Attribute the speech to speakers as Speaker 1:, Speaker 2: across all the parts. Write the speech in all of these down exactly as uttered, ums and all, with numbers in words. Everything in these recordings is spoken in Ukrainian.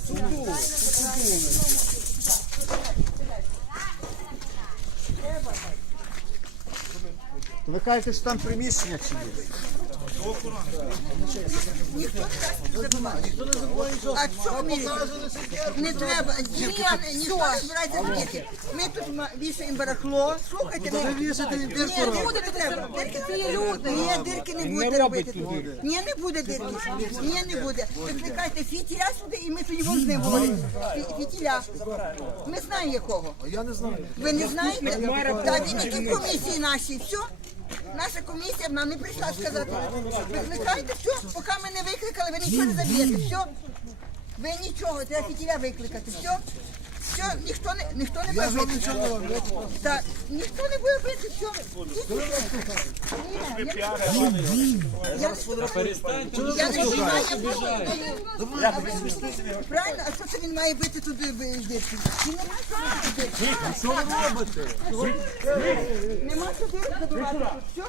Speaker 1: Ви кажете, що там приміщення чи є?
Speaker 2: Ніхто не забуває. А що ми? Не треба. Ні, ніхто не збирається робити. Ми тут ма- вішаємо барахло. Слухайте, ми... Ні, не буде треба. Дирки це люди. Ні, дирки не будете робити тут. Ні, не буде дирки. Ні, не буде. Викликайте фітіля сюди і ми тоді будемо з ним говорити. Фі- Фітіля. Ми знаємо якого.
Speaker 1: Я не знаю.
Speaker 2: Ви не знаєте? Та він які в комісії нашій. Все. Наша комісія нам не прийшла сказати. Викликайте, все, поки ми не викликали, ви нічого не заб'єте. Все. Ви нічого, треба фітіля викликати. Все. Все, ніхто не, ніхто не буде бити.
Speaker 1: Нічого не роблю.
Speaker 2: Так, ніхто не буде бити, все. Ні, я Я не знаю, я буду. Правильно, а що це він має бити туди дирки? Він не має що бити.
Speaker 1: Що ви робите?
Speaker 2: Нема що дирки забивати. Все.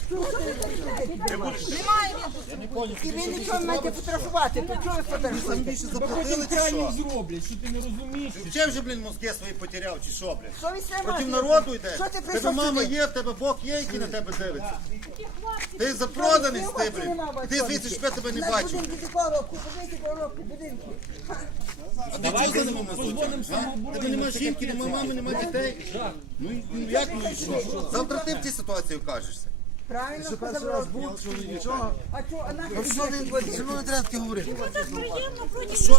Speaker 2: Немає він. І ви нічого не маєте фотографувати. То чого ви фотографуєте?
Speaker 1: Більше заплатили чи що?
Speaker 3: зроблять, що ти не розумієш.
Speaker 4: Чим же, блін, мозки свої потеряв, чи що, блін?
Speaker 2: Совість немає.
Speaker 4: Проти народу йде.
Speaker 2: Що ти
Speaker 4: Тебе
Speaker 2: прийшов
Speaker 4: мама
Speaker 2: сюди?
Speaker 4: є, в тебе Бог є, який на тебе дивиться. Ти запроданий з ти, блін. І ти звідси щоб я тебе не бачив.
Speaker 2: Будинки такого року, будинки такого року, будинки.
Speaker 4: А ти чого за ними мазочиш? Тебе нема жінки, нема мами, нема дітей. Ну і ну, як ну і що? Завтра ти в цій ситуації окажешся.
Speaker 2: Правильно
Speaker 1: Перший
Speaker 2: сказав
Speaker 1: раз
Speaker 2: Рос.
Speaker 1: був, що ви нічого.
Speaker 2: А чого, а
Speaker 1: Ну
Speaker 2: нахер
Speaker 1: що ви, що ви не треба таке говорити?
Speaker 4: Що